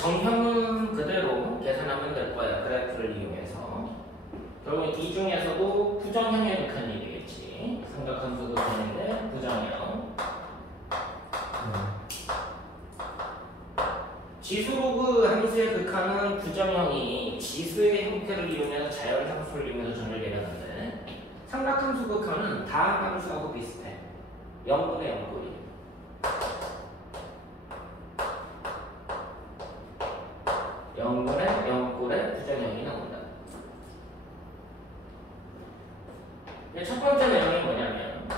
정형은 그대로 계산하면 될 거야. 그래프를 이용해서. 결국 이 중에서도 부정형에 극한 일이겠지. 삼각함수 극한인데 부정형. 지수로그 함수의 극한은 부정형이 지수의 형태를 이용해서 자연함수를 이용해서 정렬되는데 삼각함수 극한은 다함수하고 비슷해. 0분의 0꼴이. 0분의 0꼴의 부정형이 나온다. 첫 번째 내용이 뭐냐면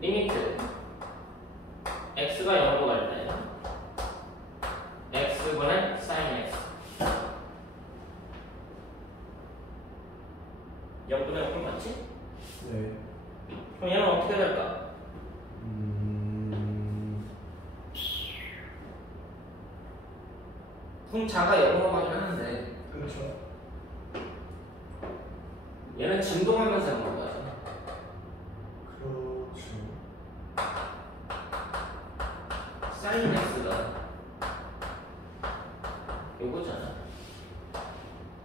리미트 x가 0으로 갈 때 x분의 sin x 0분의 0꼴 맞지? 네. 그럼 얘는 어떻게 될까? 분자가 0으로 가긴 하는데 그렇죠. 얘는 진동하면서 0으로 가죠. 그렇죠. sin x가 요거잖아.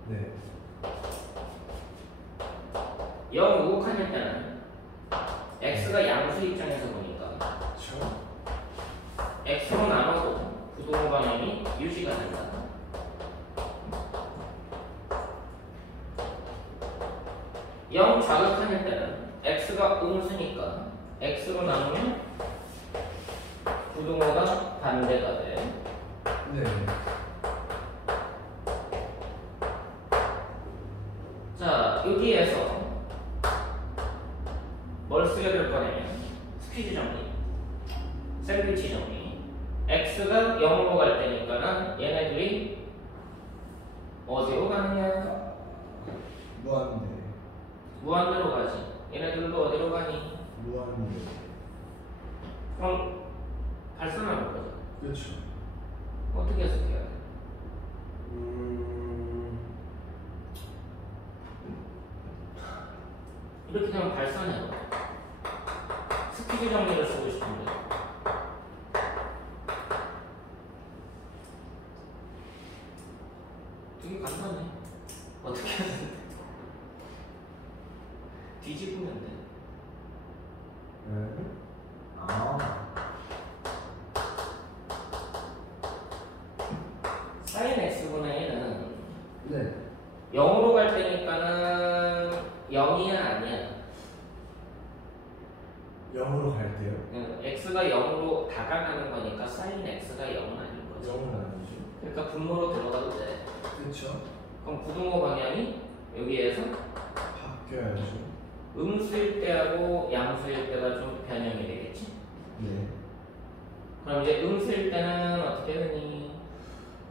네. 0 우극한일 때는 x가 양수 입장에서 보니까 그렇죠. x로 나눠도 부동 방향이 유지가 된다. 0 좌극한일 때는 x가 음수니까 x로 나누면 부동호가 반대가 돼. 네. 자, 여기에서 뭘 쓰게 될 거냐면 스퀴즈 정리, 샌드위치 정리. x가 0으로 갈 때니까는 얘네들이 어디로 가느냐? 무한대. 무한대로 가지. 얘네들도 어디로 가니? 무한대. 그럼 발산하는 거죠. 그렇죠. 어떻게 해석해야 돼? 이렇게 되면 발산해요. 스퀴즈 정리를 쓰고 싶은데 되게 간단해. 어떻게 해야 돼? 뒤집으면 돼. 네. 아. sin x분의 1은 네. 0으로 갈 때니까는 0이야 아니야? 0으로 갈 때요? x가 0으로 다가가는 거니까 sin x가 0은 아닌 거지. 0은 아니죠. 그러니까 분모로 들어가도 돼. 그렇죠. 그럼 부등호 방향이 여기에서 바뀌어야죠. 음수일 때하고 양수일 때가 좀 변형이 되겠지? 네. 그럼 이제 음수일 때는 어떻게 되니?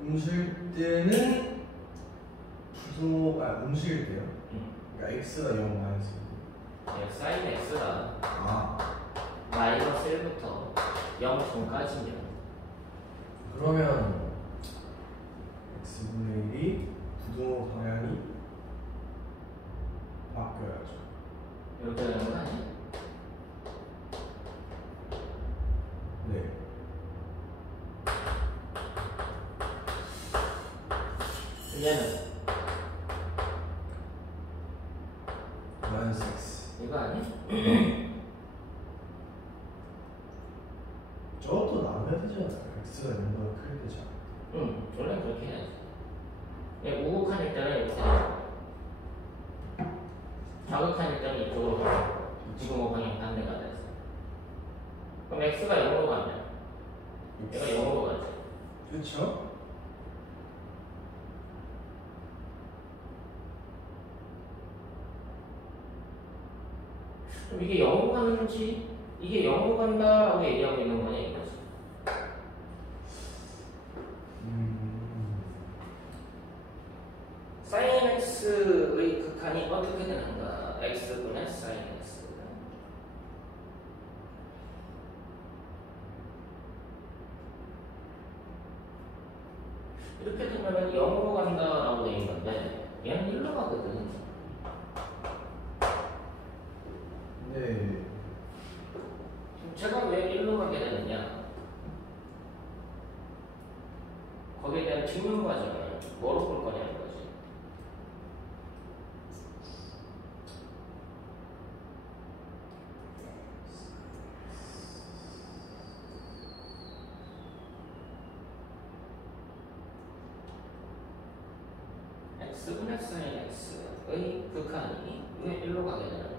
음수일 때는 음수일 때요? 그러니까 x가 0 마이너스. sin x가 아. 마이너스 1부터 0 전까지면 그러면 x분의 1이 부등호 방향이 바뀌어야죠. 이렇게 되는 거 아니야? 네. 얘는 마이너스 x. 이거 아니야? 저것도 나눠야 되잖아요. x가 0보다 크게 되지 않아요? 응, 원래 그렇게 해야지. 우극한일 때는 이렇게 하고 좌극한일 때는 이쪽으로 가고 지금 방향 반대가 돼서 그럼 x가 0으로 가면 얘가 0으로 가지. 그렇죠? 그럼 이게 0으로 가는지 이게 0으로 간다라고 얘기하고 있는 거냐 이거지. sin x의 극한이 어떻게 되는가? x분의 sin x. 이렇게 되면 0으로 간다라고 돼 있는데 얘는 1로 가거든. 네. 제가 왜 1로 가게 되느냐? 증명 과정을 뭐로 볼 거냐는 거지. x분의 sin x의 극한이 왜 1로 가게 되는 거야?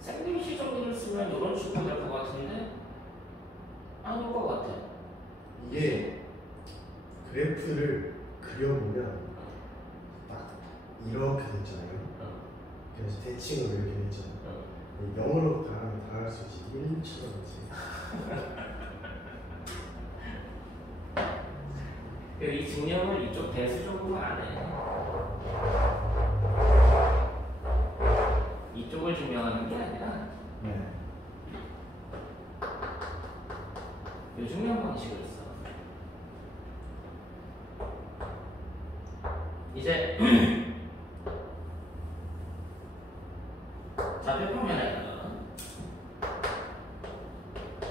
샌드위치 정리를 쓰면 이런 식으로 될 것 같은데 아닌 것 같아. 이게 그래프를 그려보면 딱 이렇게 됐잖아요. 그래서 대칭으로 이렇게 됐잖아요. 0으로 가면 다 할 수 있지. 1처럼 이제. 이 증명을 이쪽 대수적으로 안 해. 이쪽을 증명하는 게 아니라 네. 요 증명 방식을 써. 이제 좌표평면에다가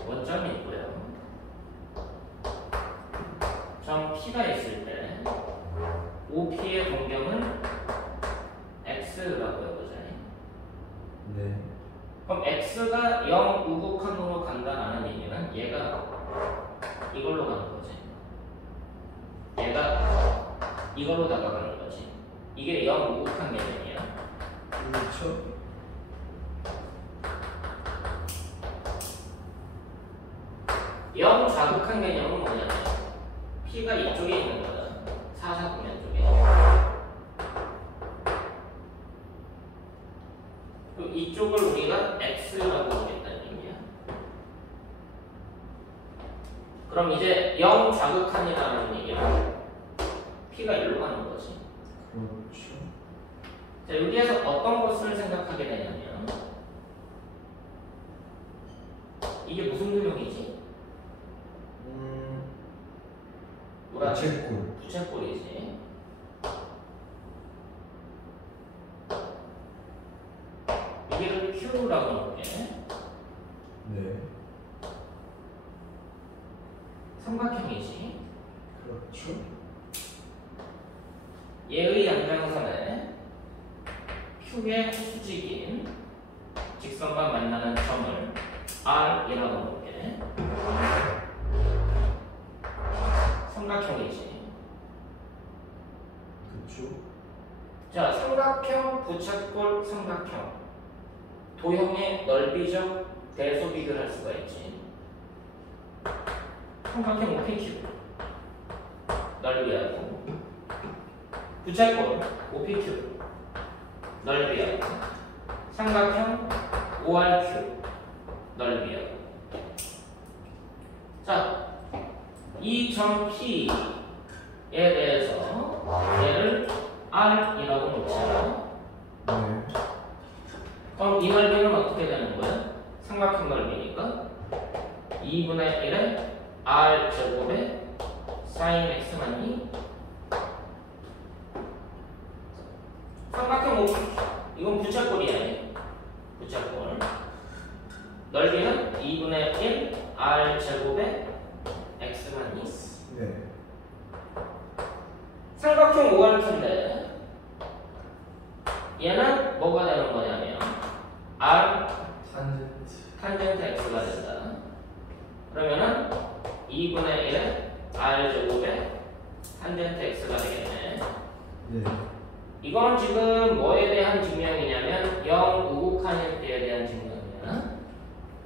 원점이 있고요. 점 P가 있을 때 OP의 동경은 X라고 해보자. 네. 그럼 X가 0 우극한으로 간다라는 얘기는 얘가 이걸로 가는 거지. 얘가 이걸로 다가가는 거지. 이게 0 우극한 개념이야. 그렇죠. 영 좌극한 개념은 뭐냐면 P가 이쪽에 있는 거다. 사사분면 쪽에. 그럼 이쪽을 우리가 X라고 보겠다는 얘기야. 그럼 이제 0 좌극한이라는 얘기는 P가 일로 가는 거지. 그렇죠. 자, 여기에서 어떤 것을 생각하게 되냐면 이게 무슨 도형이지? 부채꼴. 부채꼴이지. 여기를 Q라고 놓을게. 네. 삼각형이지. 그렇죠. 얘의 양장선에 Q의 수직인 직선과 만나는 점을 R이라고 놓을게. 삼각형이지. 그렇죠. 자, 삼각형, 부채꼴, 삼각형. 도형의 넓이적 대소 비교를 할 수가 있지. 삼각형 OPQ 넓이하고 부채꼴 OPQ 넓이하고 삼각형 ORQ 넓이하고. 자, 이 점 P에 대해서 얘를 R이라고 놓자. 네. 그럼 이 넓이는 어떻게 되는 거야? 삼각형 넓이니까 2분의 1의 R 제곱에 sin x만이 삼각형 5, 이건 부채꼴이야. 부채꼴 넓이는 2분의 1 R 제곱에 x만이. 네. 삼각형 5R인데 얘는 뭐가 되는 거냐면 R 탄젠트 x가 된다. 그러면은 2분의 1의 R 제곱에 탄젠트 x가 되겠네. 네. 이건 지금 뭐에 대한 증명이냐면 0 우극한일 때에 대한 증명이야.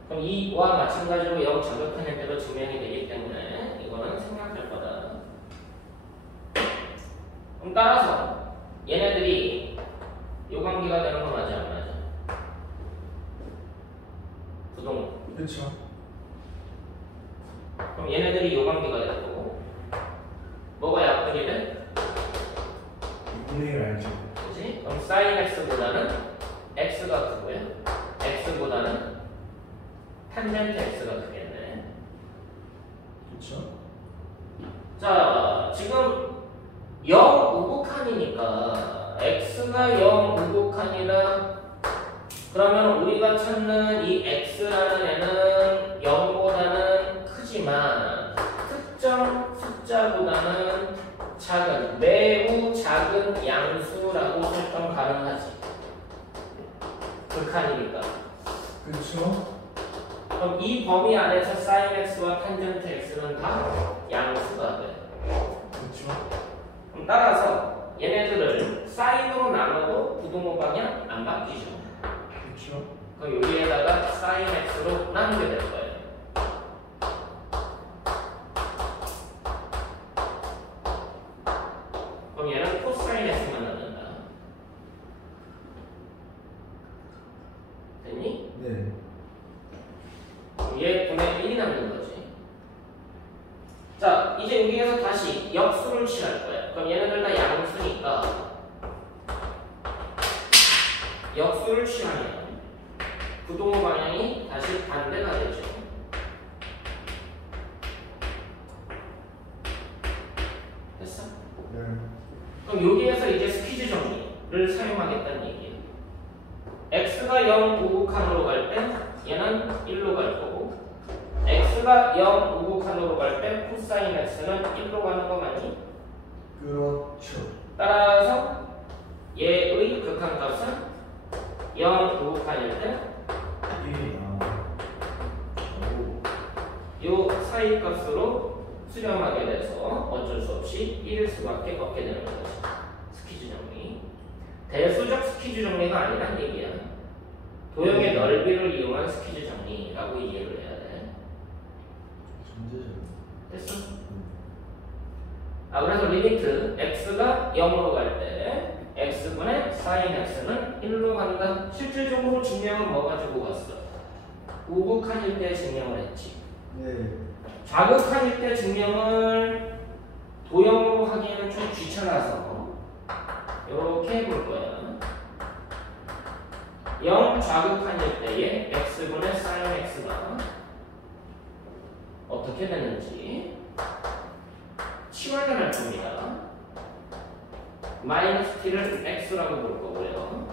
그럼 이와 마찬가지로 0 좌극한일 때도 증명이 되기 때문에 이거는 생략할 거다. 그럼 따라서 얘네들이 요관계가 되는 거 맞아 안 맞아? 부동. 그렇죠. 그럼 얘네들이 요관계가 될 거고 뭐가 약분이 돼? 2분의 1 알죠. 그치? 그럼 sin x보다는 x가 크고요. x보다는 탄젠트 x가 크겠네. 그렇죠. 자, 지금 0 우극한이니까 x가 0 우극한이라 그러면 우리가 찾는 이 x라는 애는 숫자보다는 작은, 매우 작은 양수라고 설정 가능하지. 극한이니까. 그쵸? 그럼 이 범위 안에서 sin x와 탄젠트 x는 다 양수가 돼. 그쵸? 그럼 따라서 얘네들을 sine으로 나눠도 부동호 방향 안 바뀌죠. 그쵸? 그럼 여기에다가 sin x로 나누게 될 거예요. 그럼 얘는 cosine x만 남는다. 됐니? 네. 그럼 얘 분의 1이 남는 거지. 자, 이제 여기에서 다시 역수를 취할 거야. 그럼 얘네들 다 양수니까 역수를 취하면 부동호 방향이 다시 반대가 되죠. 됐어? 네. 그럼 여기에서 이제 스퀴즈 정리를 사용하겠다는 얘기예요. x가 0 우극한으로 갈 때 얘는 1로 갈 거고, x가 0 우극한으로 갈 때 코사인 x는 1로 가는 거 맞니? 그렇죠. 따라서 얘의 극한값은 0 우극한일 때 1이 요 사이 값으로 수렴하게 돼서 어쩔 수 없이 1일 수밖에 없게 되는 거지. 스퀴즈 정리. 대수적 스퀴즈 정리가 아니란 얘기야. 도형의 넓이를 이용한 스퀴즈 정리라고 이해를 해야 돼. 전제적. 됐어? 그래서 리미트 x가 0으로 갈 때 x분의 sin x는 1로 간다. 실질적으로 증명은 뭐 가지고 갔어? 우극한일 때 증명을 했지. 네. 좌극한일 때 증명을 도형으로 하기에는 좀 귀찮아서 이렇게 해볼 거야. 0 좌극한일 때의 x분의 sin x가 어떻게 되는지 치환을 할 겁니다. 마이너스 t를 x라고 볼 거고요.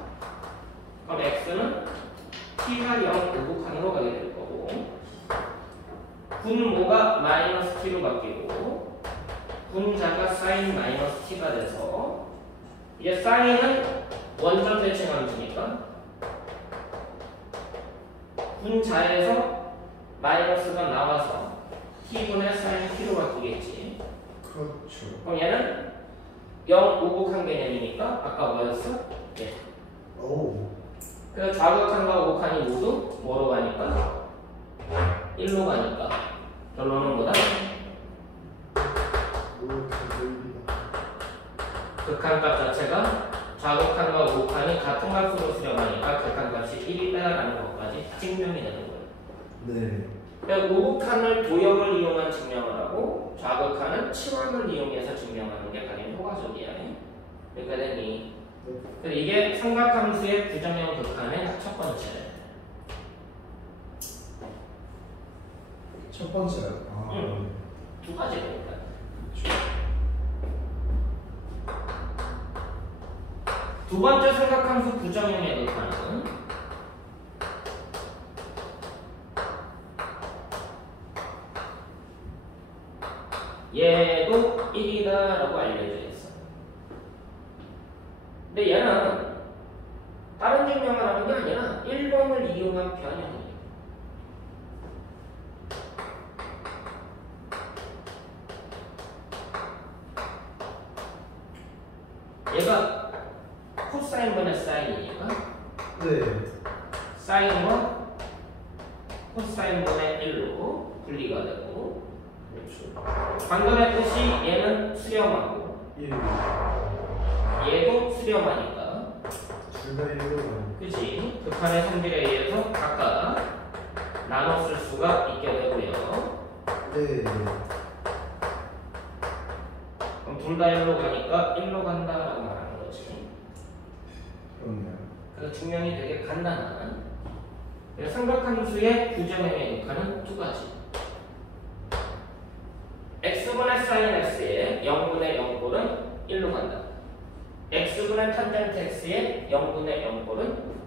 그럼 x는 t가 0 우극한으로 가게 될 거고, 분모가 마이너스 t로 바뀌고 분자가 sin 마이너스 t가 돼서, 이게 sin은 원점 대칭 함수니까 분자에서 마이너스가 나와서 t분의 sin t로 바뀌겠지. 그렇죠. 그럼 얘는 0 우극한 개념이니까 아까 뭐였어? 예. 오. 그래서 좌극한과 우극한이 모두 뭐로 가니까? 1로 가니까 결론은 뭐다? 이렇게 넓이다. 극한값 자체가 좌극한과 우극한이 같은 값으로 수렴하니까 극한값이 1이 따라가는 것까지 증명이 되는 거예요. 네. 그러니까 우극한을 도형을 이용한 증명을 하고 좌극한은 치환을 이용해서 증명하는 게 가장 효과적이야. 그러니까 되니. 그래서 이게 삼각함수의 부정형 극한의 첫 번째. 첫 번째. 두 가지니까. 그렇죠. 두 번째 삼각함수 부정형의 극한은 얘도 1이다라고 알려져 있어. 근데 얘는 다른 증명을 하는 게 아니라 1번을 이용한 변형이에요. 얘가 코사인분의 사인이니까 네. 사인과 코사인분의 1로 분리가 되고, 그렇죠. 방금 했듯이 얘는 수렴하고 1. 얘도 수렴하니까, 둘 다 1로 가는. 그치? 극한의 성질에 의해서 각각 나눠 쓸 수가 있게 되고요. 네. 그럼 둘 다 1로 가니까 1로 간다라고 말하는 거지. 그렇네요. 그래서 증명이 되게 간단한. 삼각함수의 부정형의 극한은 두 가지. x분의 sin x의 0분의 0꼴은 1로 간다. x분의 탄젠트 x의 0분의 0꼴은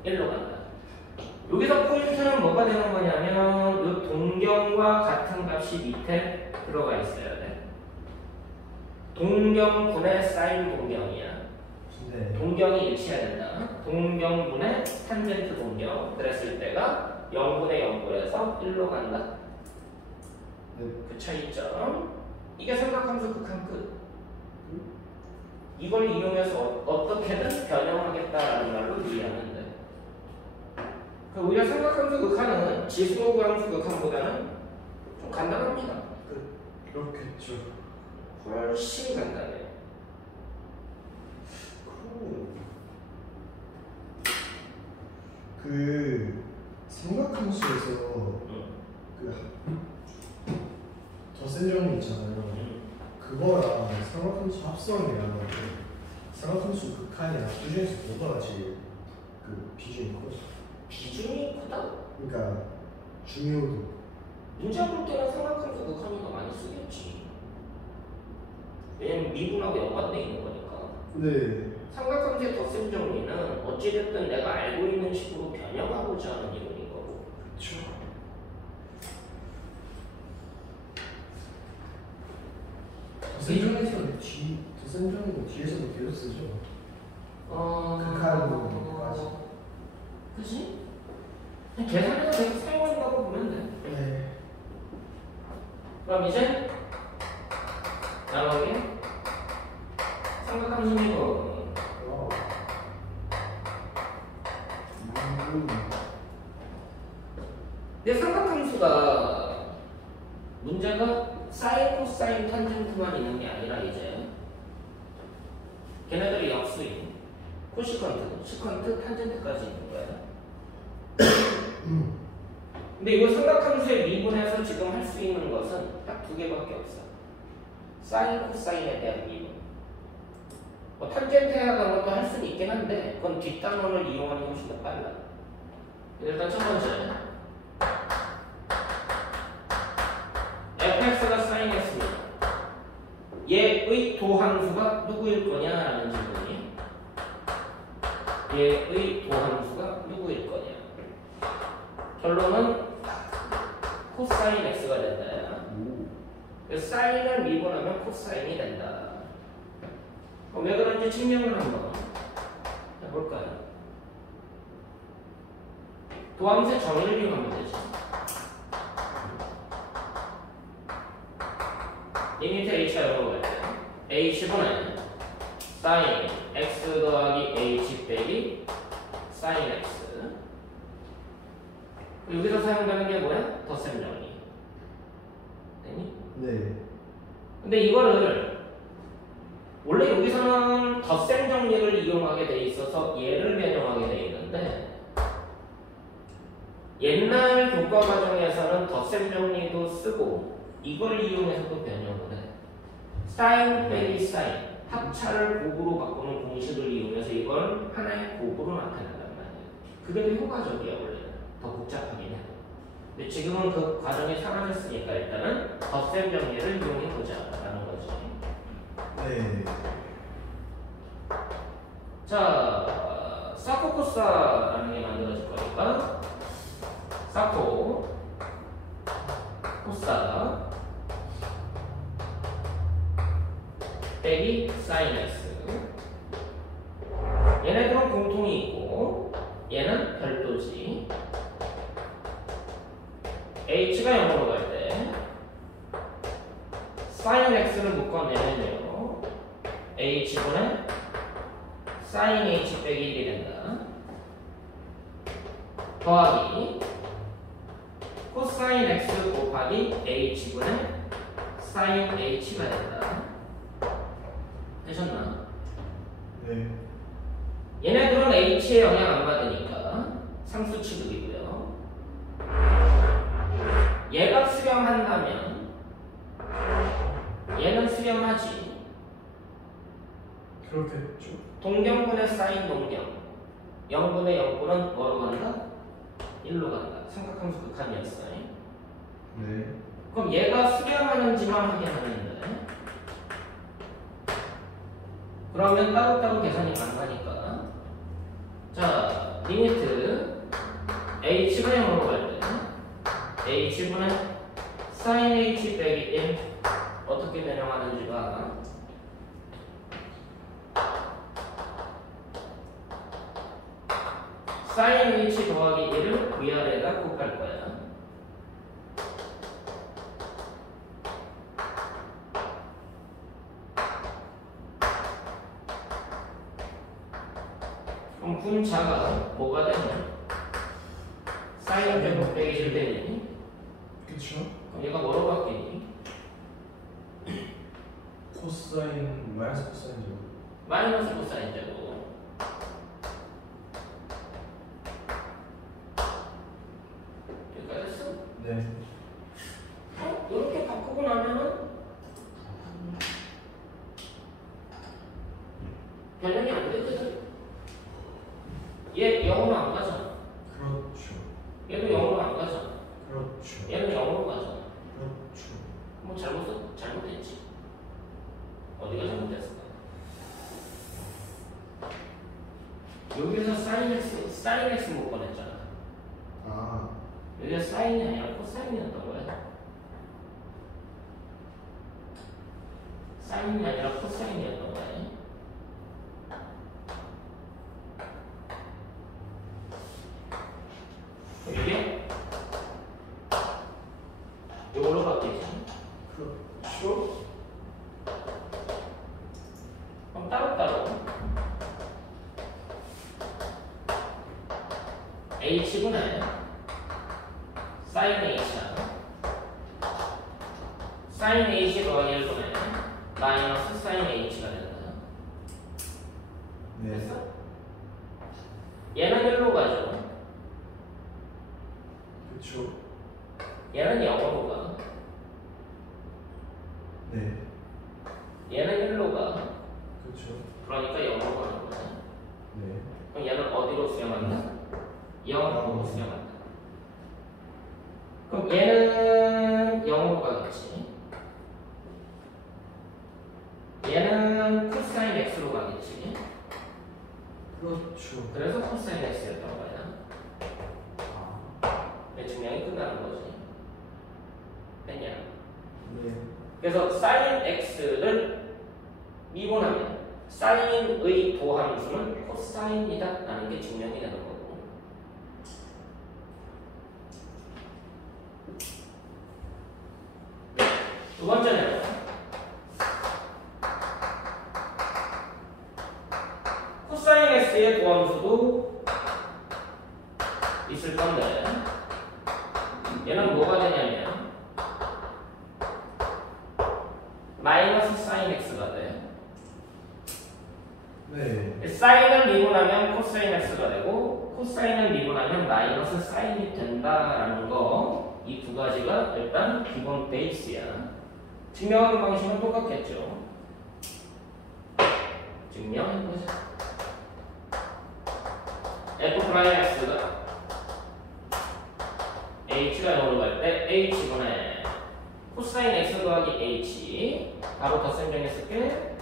1로 간다. 여기서 포인트는 뭐가 되는 거냐면 이 동경과 같은 값이 밑에 들어가 있어야 돼. 동경분의 사인 동경이야. 네. 동경이 일치해야 된다. 동경분의 탄젠트 동경. 그랬을 때가 0분의 0꼴에서 1로 간다. 네. 그 차이점. 이게 삼각함수 극한 끝. 이걸 이용해서 어떻게든 변형하겠다라는 말로 이해하면 돼. 오히려 삼각함수 극한은 지수함수 극한보다는 좀 간단합니다. 그렇겠죠. 훨씬 간단해. 그 삼각함수에서 그 덧셈 정리 있잖아요. 그거랑 삼각함수 합성이랑 삼각함수 극한이랑 그 중에서 뭐가 제일 그 비중이 커? 비중이 크다? 그러니까 중요도. 문제 볼 때는 삼각함수 극한이 더 많이 쓰겠지. 왜냐면 미분하고 연관되어 있는 거니까. 네. 삼각함수의 덧셈 정리는 어찌됐든 내가 알고 있는 식으로 변형하고자 하는 이론인 거고. 그렇죠. 덧셈 정리는 뒤에서도 계속 쓰죠. 극한까지. 그치? 계산해서 계속 사용한다고 보면 돼. 네. 그럼 이제 나머지 삼각함수 미분. 근데 삼각함수가 문제가 사인, 코사인, 탄젠트만 있는 게 아니라 이제 걔네들이 역수인 코시컨트, 시컨트, 탄젠트까지 있는 거야. 근데 이거 삼각함수의 미분에서 지금 할 수 있는 것은 딱 두 개밖에 없어. 사인, 코사인에 대한 미분. 뭐 탄젠트에 관한 것도 할 수는 있긴 한데 그건 뒷단원을 이용하는 게 훨씬 더 빨라. 일단 첫 번째 fx가 사인 x입니다. 얘의 도함수가 누구일 거냐라는 질문이 얘의 도함수가 누구일 거냐. 결론은 코사인 x가 된다. 사인을 미분하면 코사인이 된다. 왜 그런지 증명을 한번 해볼까요? 도함수의 정의를 이용하면 되죠. 리미트 h가 0으로 갈 때 h분의 sin x 더하기 h 빼기 sin x. 여기서 사용되는 게 뭐야? 덧셈 정리. 되니? 네. 근데 이거를 원래 여기서는 덧셈 정리를 이용하게 돼 있어서 얘를 변형하게 돼 있는데 옛날 교과 과정에서는 덧셈 정리도 쓰고 이걸 이용해서도 변형을 해. 사인 빼기 사인 합차를 곱으로 바꾸는 공식을 이용해서 이걸 하나의 곱으로 나타낸단 말이에요. 그게 더 효과적이야. 원래는 더 복잡하긴 해. 근데 지금은 그 과정이 사라졌으니까 일단은 덧셈 정리를 이용해보자 라는 거지. 네. 자, 사코코사라는 게 만들어질 거니까 사코 코사 빼기 사인 x. 얘네들은 공통이 있고 얘는 별도지. h가 0으로 갈 때 sin x를 묶어내면요 h분의 sin h 빼기 1이 된다. 더하기 코사인 x 곱하기 h분의 sin h가 된다. 되셨나? 네. 얘네들은 h에 영향 안 받으니까 상수 취급이고요. 얘가 수렴한다면 얘는 수렴하지. 그렇겠죠. 동경분의 사인 동경 0분의 0분은 뭐로 간다? 1로 간다. 삼각함수 극한이었어. 네. 그럼 얘가 수렴하는지만 확인하는데 그러면 따로따로 계산이 가능하니까 자 리미트 h가 0으로 갈 때 h분의 sin h 빼기 1 어떻게 변형하는지가 sin h 더하기 1을 위아래에다 곱할 거야. 그럼 분자가 뭐가 되냐? sin 제곱 빼기 1 되니? 그쵸? 그럼 얘가 뭐로 바뀌니? 코사인 마이너스 코사인 제곱. 마이너스 코사인 제곱. 여기까지 했어? 네. 이렇게 바꾸고 나면은 변형이 안 되거든. 얘 0으로 안 가잖아. 그렇죠. 얘도 0으로 안 가잖아. 그렇죠. 얘는 0으로 가잖아. 그렇죠. 뭐 잘못했지. 어디가 잘못됐을까? 여기서 sin x 못 꺼냈잖아. 아, 여기가 사인이 아니라 코사인이었던 거야. 사인이 아니라 코사인이었던 거야. 이게 이걸로 바뀌지. 그렇죠. 그럼 따로따로 h분의 sin h야. sin h 더하기 1분의 마이너스 sin h가 된다. 네. 됐어? 얘는 1로 가죠. 그쵸. 얘는 0으로 가. 네. 얘는 1로 가. 그쵸. 그러니까 0으로 가는 거야. 네. 그럼 얘는 어디로 수렴한다? 0으로 수렴한다. 그럼 얘는 0으로 가겠지. 얘는 코사인 x로 가겠지. 그렇죠. 그래서 코사인 x였던 거야. 아, 내 증명이 끝나는 거지. 됐냐? 네. 그래서 sin x를 미분하면 사인의 도함수는 코사인이다 라는 게 증명이 되는 거고. 두 번째는 코사인 x의 도함수도 있을 건데 얘는 뭐가 되냐면 마이너스 sin x가 돼. 네. 사인을 미분하면 코사인 x가 되고 코사인을 미분하면 마이너스 사인이 된다라는 거 이 두 가지가 일단 기본 베이스야. 증명하는 방식은 똑같겠죠. 증명해보자. f 프라임 x가 h가 0으로 갈 때 h분의 코사인 x 더하기 h 바로 덧셈정했을게.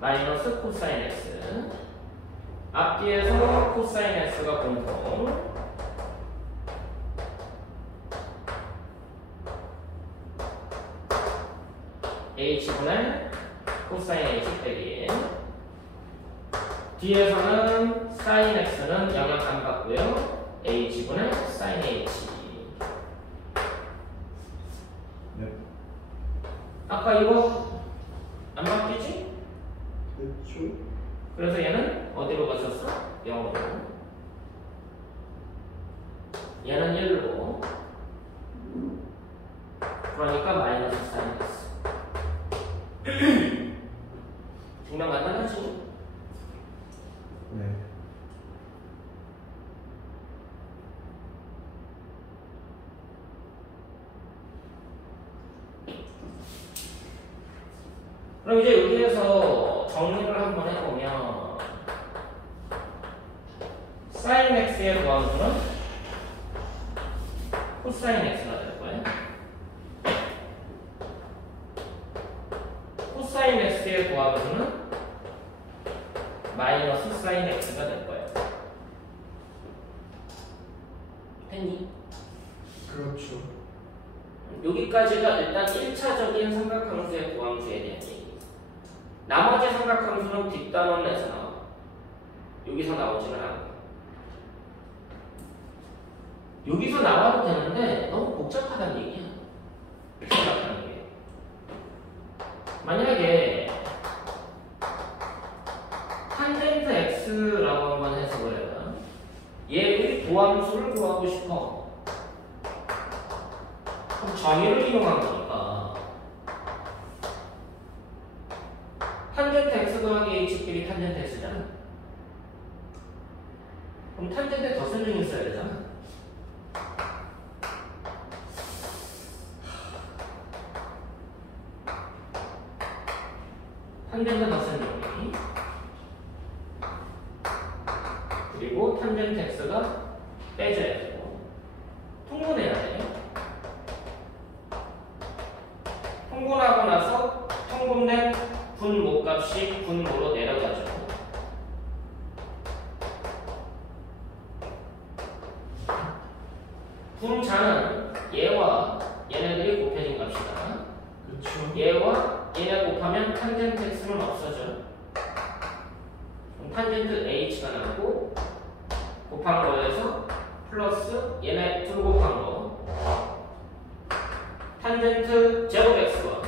마이너스 코사인 x 앞뒤에서 코사인 x가 공통 h분의 코사인 h 빼기 뒤에서는 sin x는 영향 안 받고요 h분의 sin h. 네. 아까 이거 안 바뀌지? 그렇죠. 그래서 얘는 어디로 갔었어? 0으로. 얘는 1로. 그러니까 마이너스 sin x. 증명 간단하지? 네. 그럼 이제 여기에서 정리를 한번 해보면 sin x의 도함수는 코사인 x가 될 거예요. 코사인 x의 도함수는 마이너스 sin x가 될 거예요. 됐니? 그렇죠. 여기까지가 일단 1차적인 삼각함수의 도함수에 대한 얘기. 나머지 삼각함수는 뒷단원에서 나와. 여기서 나오지는 않고. 여기서 나와도 되는데 너무 복잡하다는 얘기야. 생각하는 게. 만약에 탄젠트 x라고 한번 해석을 해봐. 얘의 도함수를 구하고 싶어. 그럼 정의를 이용한 거니까 탄젠트 x 더하기 h끼리 탄젠트 x잖아. 그럼 탄젠트에 더 설명이 있어야 되잖아. 탄젠트 더 설명이 그리고 탄젠트 x가 빼줘야 되고 통분해야 돼. 통분하고 나서 통분된 분모값이 분모로 내려가죠. 분자는 얘와 얘네들이 곱해진 값이다. 그렇죠. 얘와 얘네 곱하면 탄젠트 x는 없어져. 그럼 탄젠트 h가 나오고 곱한 거에서 플러스 얘네 둘 곱한 거 탄젠트 제곱 x와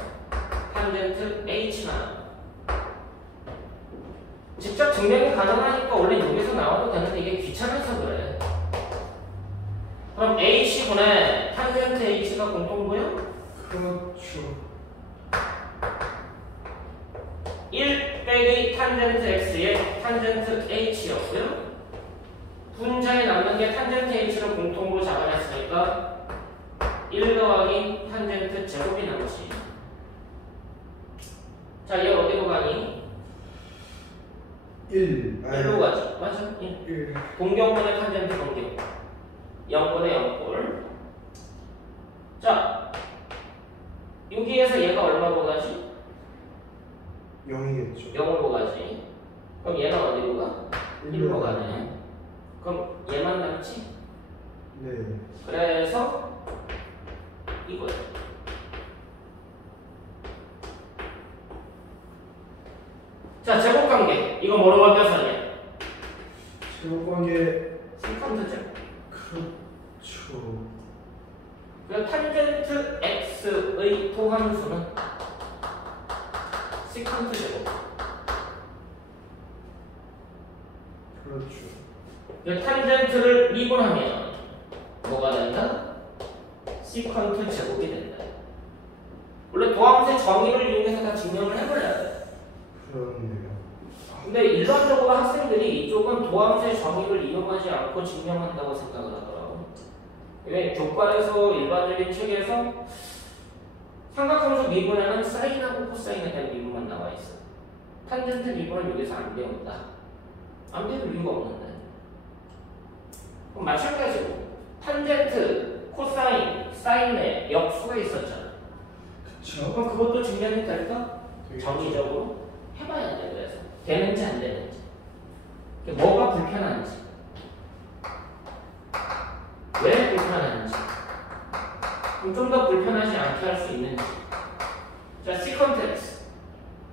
탄젠트 h가 나와. 직접 증명이 가능하니까 원래 여기서 나와도 되는데 이게 귀찮아서 그래. 그럼 h분의 탄젠트 h가 공통부요? 그렇죠. 1 빼기 탄젠트 x의 탄젠트 h였고요. 분자에 남는 게 탄젠트 h를 공통으로 잡아냈으니까 1 더하기 탄젠트 제곱이 남지. 자, 얘 어디로 가니? 1로 가지. 맞아. 1. 동경분의 탄젠트 동경. 0분의 0꼴. 자, 여기에서 얘가 얼마로 가지? 0이겠죠. 0으로 가지. 그럼 얘는 어디로 가? 1로 가네. 그럼 얘만 남지? 네. 그래서 이거야. 자, 제곱관계. 이거 뭐로 바뀌었었냐? 제곱관계. 시컨트 제곱. 그렇죠. 그럼 탄젠트 x의 도함수는 시컨트 제곱. 그렇죠. 탄젠트를 미분하면 뭐가 된다? 시컨트 제곱이 된다. 원래 도함수의 정의를 이용해서 다 증명을 해버려야 돼. 그렇네요. 근데 일반적으로 학생들이 이쪽은 도함수의 정의를 이용하지 않고 증명한다고 생각을 하더라고. 왜 교과에서 일반적인 책에서 삼각함수 미분에는 사인하고 코사인에 대한 미분만 나와 있어. 탄젠트 미분은 여기서 안 배운다. 안 배울 이유가 없는데. 그럼 마찬가지로 탄젠트, 코사인, 사인에 역수가 있었잖아. 그쵸. 그럼 그것도 증명이 될까? 되겠죠. 정의적으로 해봐야 돼. 그래서 되는지 안 되는지, 뭐가 불편한지, 왜 불편한지, 그럼 좀 더 불편하지 않게 할 수 있는지. 자, 시컨트 x,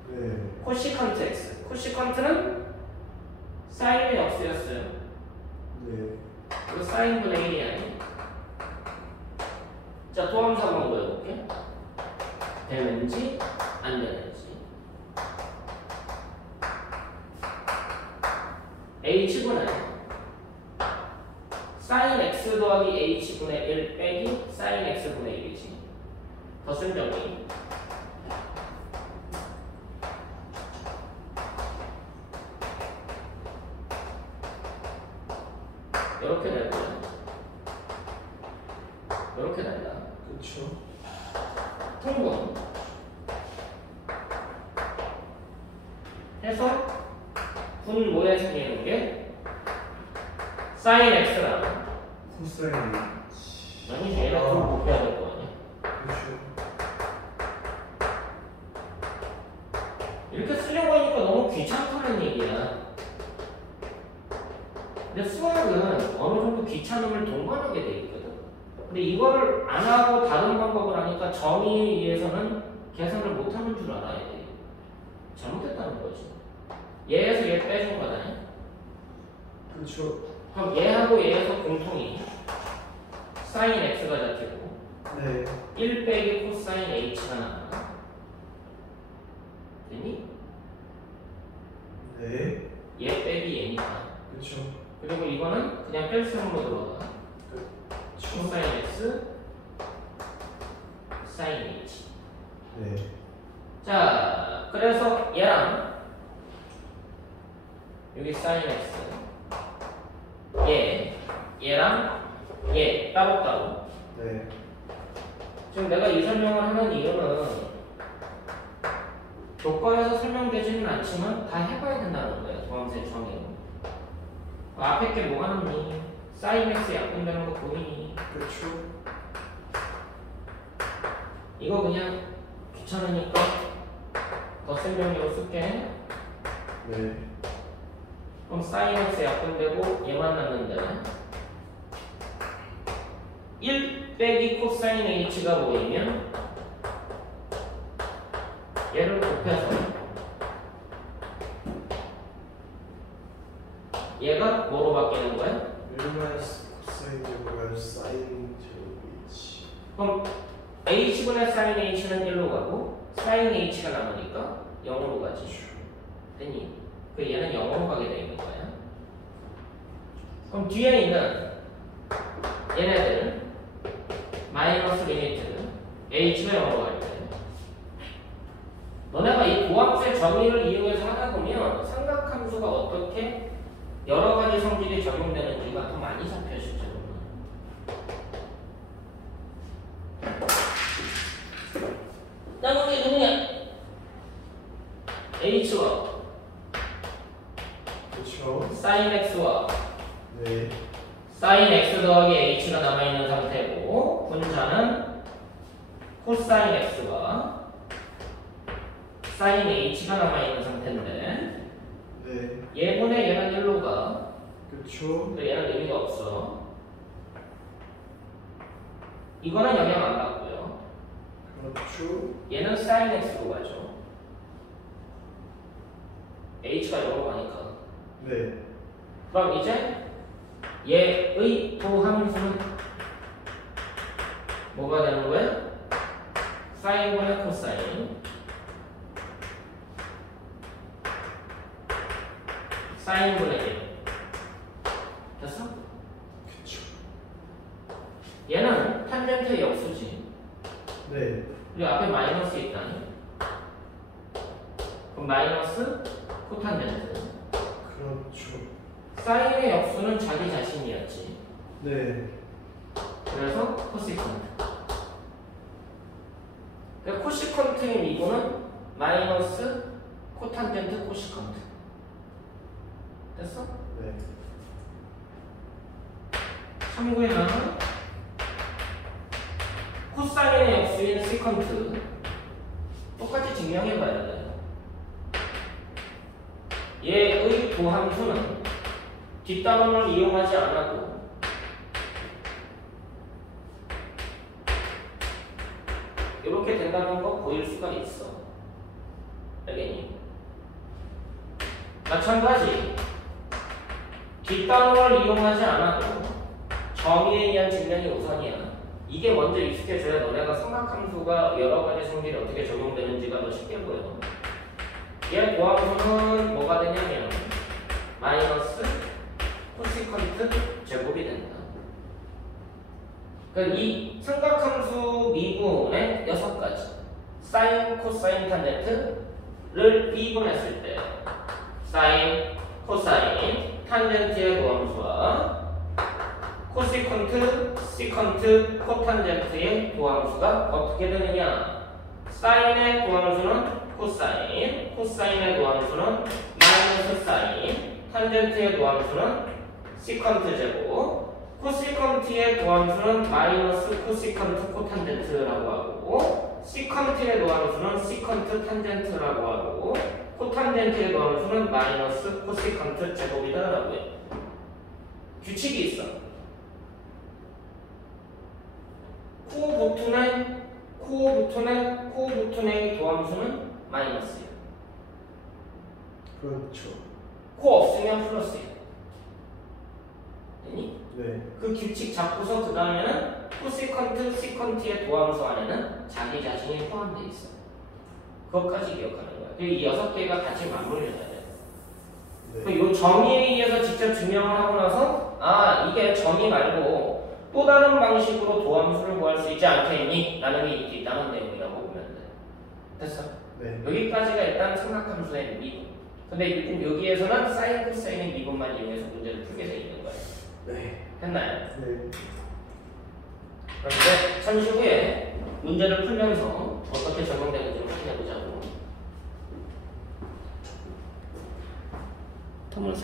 네. 코시컨트 x. 코시컨트는 사인의 역수였어요. 네. 그리고 사인분의 1이 아니에요. 자, 도함수 한번 보여볼게. 되는지 안 되는지. h분의 sin x 더하기 h분의 1 빼기 sin x분의 1이지. 더 순정이 이렇게 될 거야. 이렇게 된다. 그렇죠. 통분 해서 분모에 생기는 게 sin x랑 코사인. 아니 얘랑 좀 곱해야 될 거 아니야. 그렇죠. 이렇게 쓰려고 하니까 너무 귀찮다는 얘기야. 근데 수학은 어느 정도 귀찮음을 동반하게 돼 있거든. 근데 이거를 안 하고 다른 방법을 하니까 정의에 의해서는 계산을 못 하는 줄 알아야 돼. 잘못했다는 거지. 얘에서 얘 빼준 거잖아요. 그렇죠. 그럼 얘하고 얘에서 공통이 사인 x가 잡히고 네. 1 빼기 코사인 h가 나와. 되니? 네. 얘 빼기 얘니까. 그렇죠. 그리고 이거는 그냥 뺄셈으로 들어가. 코사인 x 사인 h. 네. 자, 그래서 얘랑 여기 사인 x 얘랑 얘 따로따로. 네. 지금 내가 이 설명을 하는 이유는 교과에서 설명되지는 않지만 다 해봐야 된다는 거예요. 도함수의 정의. 앞에 게 뭐가 남니? 사인 x 약분되는 거 보이니? 그렇죠. 이거 그냥 귀찮으니까 덧설명으로 쓸게. 네. 그럼 사인 x 약분되고 얘만 남는데 1 빼기 코사인 h가 보이면 얘를 곱해서 얘가 뭐로 바뀌는 거야? 1 마이너스 코사인 제곱을 사인 제곱이지. 그럼 h분의 사인 h는 1로 가고 사인 h가 남으니까 0으로 가지. 됐니? 그 얘는 0으로 가게 되는 거야. 그럼 뒤에 있는 얘네들 마이너스 리미트 h가 0으로 갈 때 너네가 이 고함수의 정의를 이용해서 하다 보면 삼각함수가 어떻게 여러 가지 성질이 적용되는지가 더 많이 잡혀 실제로. 나머지 누구냐? h와 그렇죠. sin x와 네. sin x 더하기 h가 남아있는 상태고 분자는 cosine x와 sin h가 남아있는 상태인데 네. 얘분의 얘는 1로 가. 그렇죠. 근데 얘는 의미가 없어. 이거는 영향 안 받고요. 그렇죠. 얘는 sin x로 가죠. h가 0으로 가니까. 네. 그럼 이제 얘의 도함수는 뭐가 되는 거야? 사인분의 코사인 사인분의 1 됐어? 그렇죠. 얘는 탄젠트의 역수지. 네. 그리고 앞에 마이너스 있다니. 그럼 마이너스 코탄젠트. 그렇죠. 사인의 역수는 자기 자신이었지. 네. 그래서 코시컨트. 그러니까 코시컨트의 미분은 마이너스 코탄젠트 코시컨트. 됐어? 네. 참고에 나는 코사인의 역수인 시컨트 똑같이 증명해봐야 돼. 얘의 도함수는 뒷단원을 이용하지 않아도 이렇게 된다는 거 보일 수가 있어. 알겠니? 마찬가지 뒷단원을 이용하지 않아도 정의에 의한 증명이 우선이야. 이게 먼저 익숙해져야 너네가 삼각함수가 여러 가지 성질이 어떻게 적용되는지가 더 쉽게 보여. 얘 도함수는 뭐가 되냐면 마이너스 코시컨트 제곱이 된다. 그러니까 이 삼각함수 미분의 6가지 사인, 코사인, 탄젠트를 미분했을 때 사인, 코사인, 탄젠트의 도함수와 코시컨트, 시컨트, 코탄젠트의 도함수가 어떻게 되느냐? 사인의 도함수는 코사인, 코사인의 도함수는 마이너스 사인, 탄젠트의 도함수는 시컨트 제곱, 코시컨트의 도함수는 마이너스 코시컨트 코탄젠트라고 하고, 시컨트의 도함수는 시컨트 탄젠트라고 하고, 코탄젠트의 도함수는 마이너스 코시컨트 제곱이다라고 해. 규칙이 있어. 코어 붙은의 도함수는 마이너스야. 그렇죠. 코 없으면 플러스예요. 됐니? 네. 그 규칙 잡고서 그 다음에는 코시컨트, 시컨트의 도함수 안에는 자기 자신이 포함되어 있어. 그것까지 기억하는 거야. 그리고 이 6개가 같이 맞물려야 돼. 네. 이 정의에 의해서 직접 증명을 하고 나서 아 이게 정의 말고 또 다른 방식으로 도함수를 구할 수 있지 않겠니? 라는 게 있다는 내용이라고 보면 돼. 됐어? 네. 여기까지가 일단 삼각함수의 미분. 근데 일단 여기에서는 사인 코사인의 미분만 이용해서 문제를 풀게 돼 있는 거예요. 네. 됐나요? 네. 그럼 이제 잠시 후에 문제를 풀면서 어떻게 적용되는지 확인해 보자고. 텀을